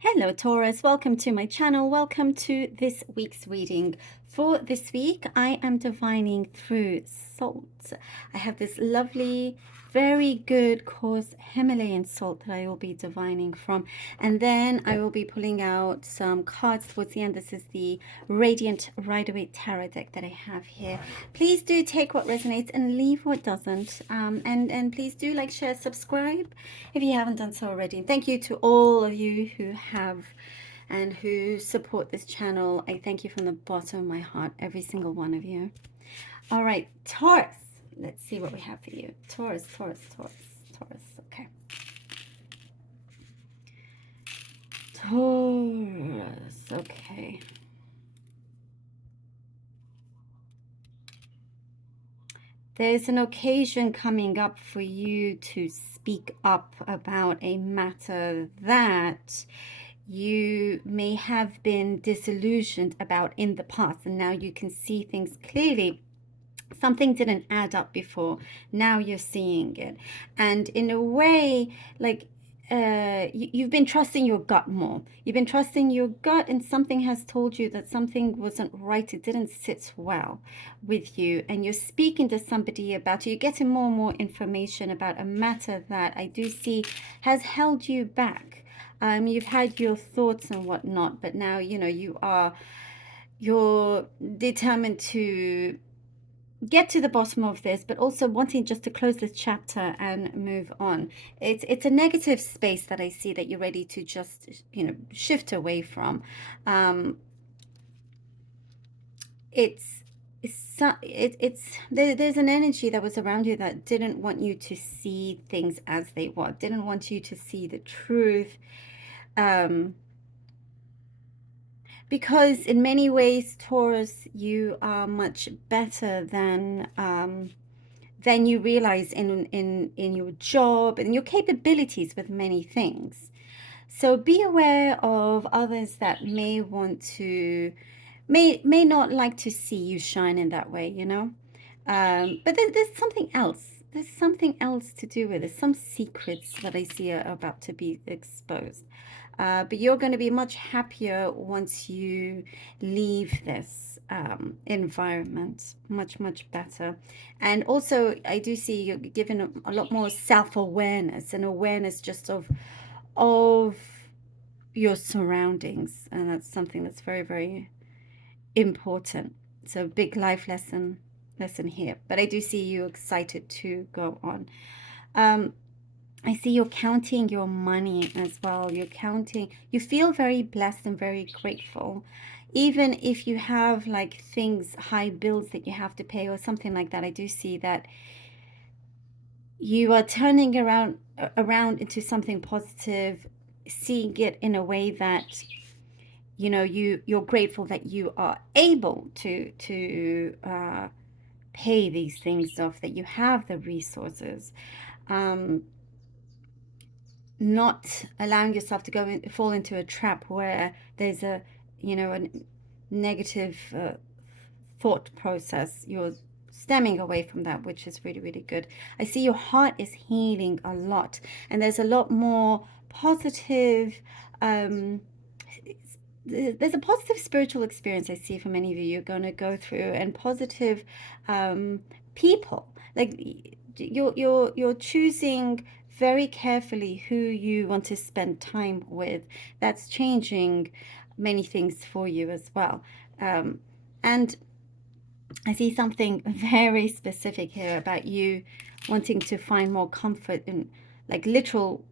Hello Taurus, welcome to my channel. Welcome to this week's reading. For this week, I am divining through salt. I have this lovely, very good coarse Himalayan salt that I will be divining from. And then I will be pulling out some cards towards the end. This is the Radiant Rider-Waite Tarot deck that I have here. Please do take what resonates and leave what doesn't. And please do like, share, subscribe if you haven't done so already. Thank you to all of you who have and who support this channel. I thank you from the bottom of my heart, every single one of you. All right, Taurus. Let's see what we have for you. Taurus. Okay. Taurus. Okay. There's an occasion coming up for you to speak up about a matter that you may have been disillusioned about in the past, and now you can see things clearly. Something didn't add up before, now you're seeing it. And in a way, like you've been trusting your gut more. You've been trusting your gut, and something has told you that something wasn't right. It didn't sit well with you, and you're speaking to somebody about it. You're getting more and more information about a matter that I do see has held you back. You've had your thoughts and whatnot, but now you're determined to get to the bottom of this, but also wanting just to close this chapter and move on. It's a negative space that I see that you're ready to just shift away from. There's an energy that was around you that didn't want you to see things as they were, didn't want you to see the truth. Because in many ways, Taurus, you are much better than you realize in your job and your capabilities with many things. So be aware of others that may want to, may not like to see you shine in that way, but there's something else. There's something else to do with it. Some secrets that I see are about to be exposed. But you're going to be much happier once you leave this environment. Much, much better. And also, I do see you're given a lot more self-awareness and awareness just of your surroundings. And that's something that's very, very important. So big life lesson here. But I do see you excited to go on. I see you're counting your money as well. You're counting, you feel very blessed and very grateful. Even if you have like things, high bills that you have to pay or something like that, I do see that you are turning around into something positive, seeing it in a way that, you're grateful that you are able to pay these things off, that you have the resources. Not allowing yourself to fall into a trap where there's a negative thought process. You're stemming away from that, which is really, really good. I see your heart is healing a lot, and there's a lot more positive there's a positive spiritual experience I see for many of you you're going to go through, and positive people. Like you're choosing very carefully who you want to spend time with. That's changing many things for you as well. And I see something very specific here about you wanting to find more comfort in, like, literal,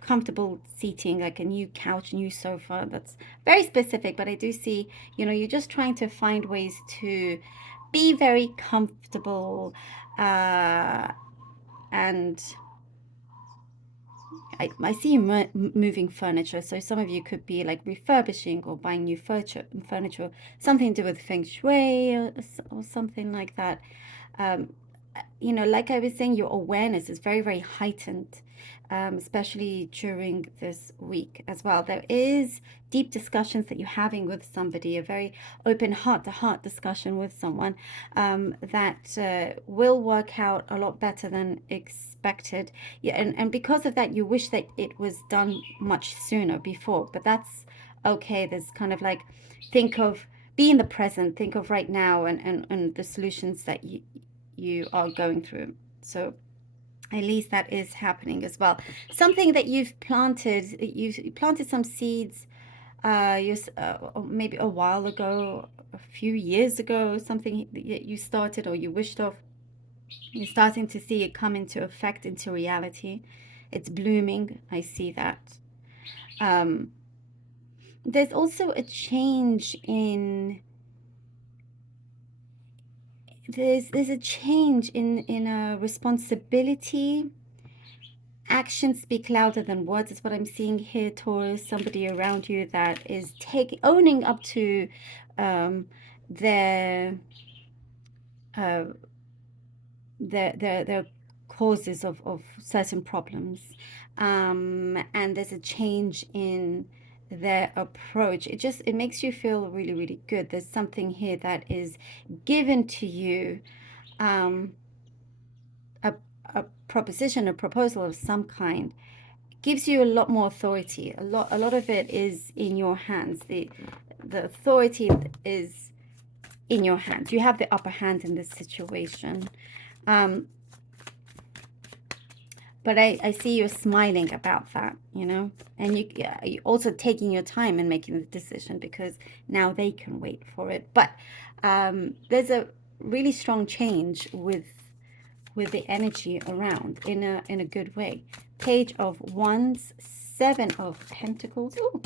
comfortable seating, like a new couch, new sofa. That's very specific, but I do see, you're just trying to find ways to be very comfortable, and I see you moving furniture. So some of you could be like refurbishing or buying new furniture, something to do with feng shui or something like that. Like I was saying, your awareness is very, very heightened. especially during this week as well. There is deep discussions that you're having with somebody, a very open heart-to-heart discussion with someone, that will work out a lot better than expected. Yeah, and because of that, you wish that it was done much sooner before, but that's okay. There's kind of like, think of, be in the present, think of right now, and the solutions that you are going through. So at least that is happening as well. Something that you've planted some seeds, maybe a while ago, a few years ago, something that you started or you wished of. You're starting to see it come into effect, into reality. It's blooming. I see that. Um, there's also a change in there's a change in a responsibility. Actions speak louder than words is what I'm seeing here, Taurus. Somebody around you that is owning up to um, their uh, their causes of certain problems, and there's a change in their approach. It makes you feel really, really good. There's something here that is given to you, um, a a proposition, a proposal of some kind, gives you a lot more authority. A lot of it is in your hands. The authority is in your hands. You have the upper hand in this situation. Um, but I see you're smiling about that, and you're also taking your time and making the decision because now they can wait for it. But there's a really strong change with the energy around in a good way. Page of Wands, Seven of Pentacles, ooh,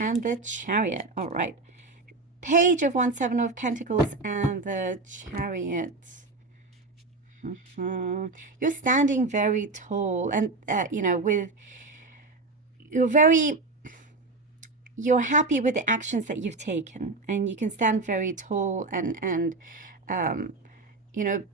and the Chariot. All right. Page of Wands, Seven of Pentacles, and the Chariot. You're standing very tall, and with you're happy with the actions that you've taken, and you can stand very tall and um,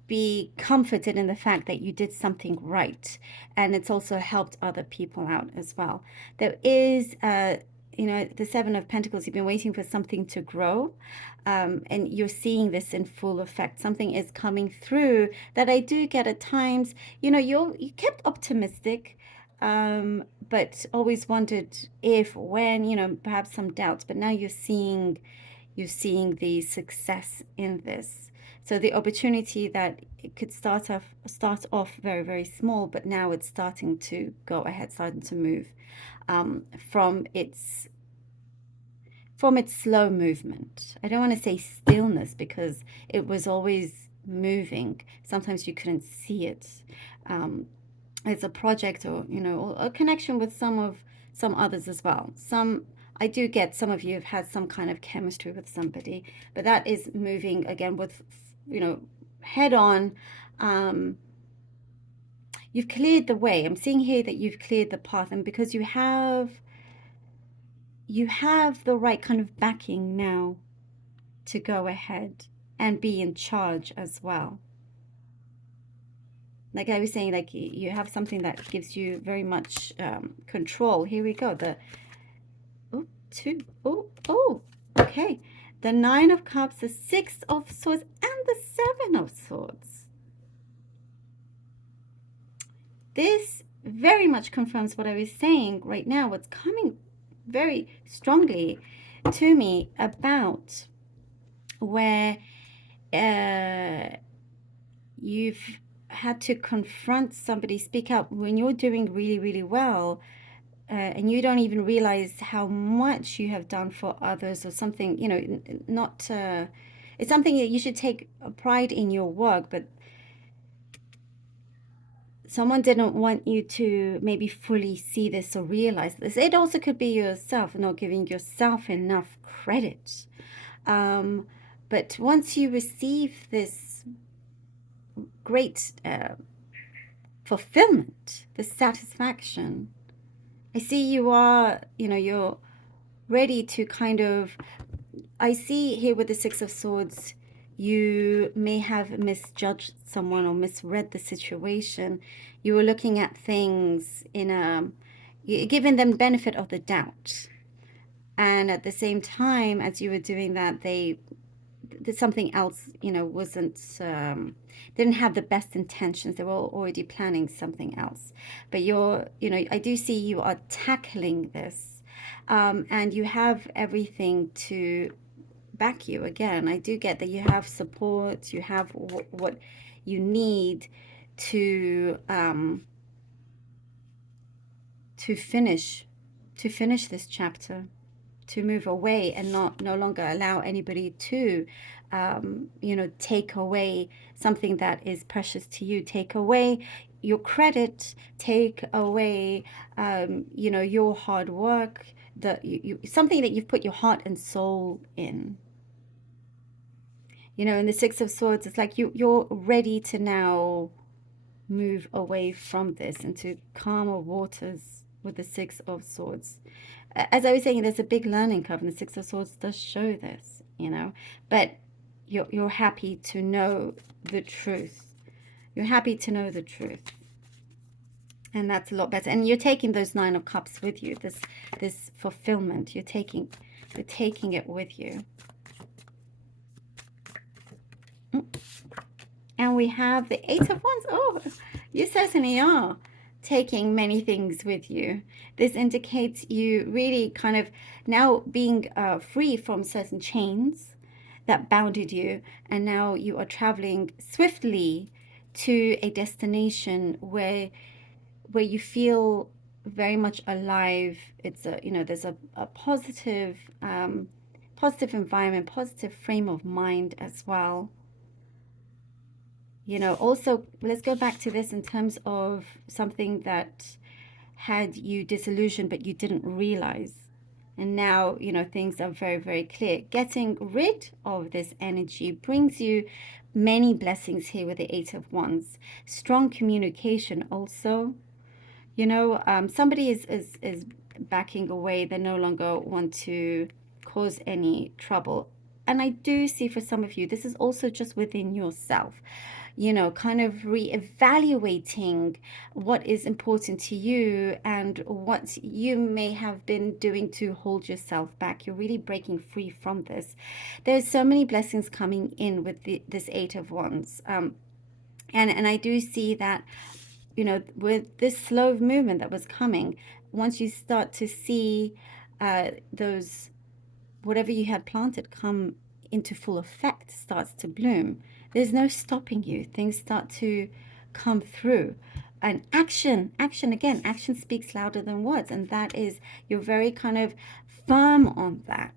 be comforted in the fact that you did something right. And it's also helped other people out as well. There is, the Seven of Pentacles, you've been waiting for something to grow. And you're seeing this in full effect. Something is coming through that I do get at times. You kept optimistic, but always wondered if, when, perhaps some doubts. But now you're seeing the success in this. So the opportunity that it could start off very, very small, but now it's starting to go ahead, starting to move from its slow movement. I don't want to say stillness because it was always moving. Sometimes you couldn't see it. It's a project, or a connection with some others as well. I do get some of you have had some kind of chemistry with somebody, but that is moving again with head on. You've cleared the way. I'm seeing here that you've cleared the path, and because you have the right kind of backing now to go ahead and be in charge as well. Like I was saying, like you have something that gives you very much control. Here we go. Okay. The Nine of Cups, the Six of Swords, and the Seven of Swords. This very much confirms what I was saying right now, what's coming very strongly to me about where you've had to confront somebody, speak up when you're doing really, really well. And you don't even realize how much you have done for others, or something, not, it's something that you should take pride in your work, but someone didn't want you to maybe fully see this or realize this. It also could be yourself, not giving yourself enough credit. But once you receive this great fulfillment, the satisfaction, I see you are, you're ready to kind of, I see here with the Six of Swords, you may have misjudged someone or misread the situation. You were looking at things in a, giving them benefit of the doubt. And at the same time, as you were doing that, they did something else, wasn't, didn't have the best intentions. They were already planning something else. But I do see you are tackling this, and you have everything to back you. Again, I do get that you have support, you have what you need to um, to finish to finish this chapter, to move away and no longer allow anybody to take away something that is precious to you, take away your credit, take away your hard work, something that you've put your heart and soul in. In the Six of Swords, it's like you're ready to now move away from this into calmer waters with the Six of Swords. As I was saying, there's a big learning curve, and the Six of Swords does show this, but you're happy to know the truth. You're happy to know the truth. And that's a lot better. And you're taking those Nine of Cups with you, this fulfillment. You're taking it with you. And we have the Eight of Wands. Oh, you certainly are taking many things with you. This indicates you really kind of now being free from certain chains that bounded you, and now you are traveling swiftly to a destination where you feel very much alive. It's there's a positive positive environment, positive frame of mind as well. Also, let's go back to this in terms of something that had you disillusioned, but you didn't realize. And now, things are very, very clear. Getting rid of this energy brings you many blessings here with the Eight of Wands. Strong communication also. Somebody is backing away. They no longer want to cause any trouble. And I do see for some of you, this is also just within yourself. Kind of reevaluating what is important to you and what you may have been doing to hold yourself back. You're really breaking free from this. There's so many blessings coming in with this Eight of Wands. And I do see that, with this slow movement that was coming, once you start to see those, whatever you had planted come into full effect, starts to bloom, there's no stopping you. Things start to come through. And action again, action speaks louder than words. And that is, you're very kind of firm on that,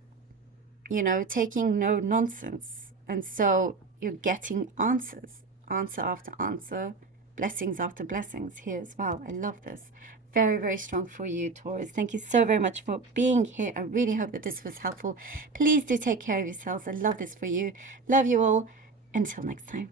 taking no nonsense. And so you're getting answers, answer after answer, blessings after blessings here as well. I love this. Very, very strong for you, Taurus. Thank you so very much for being here. I really hope that this was helpful. Please do take care of yourselves. I love this for you. Love you all. Until next time.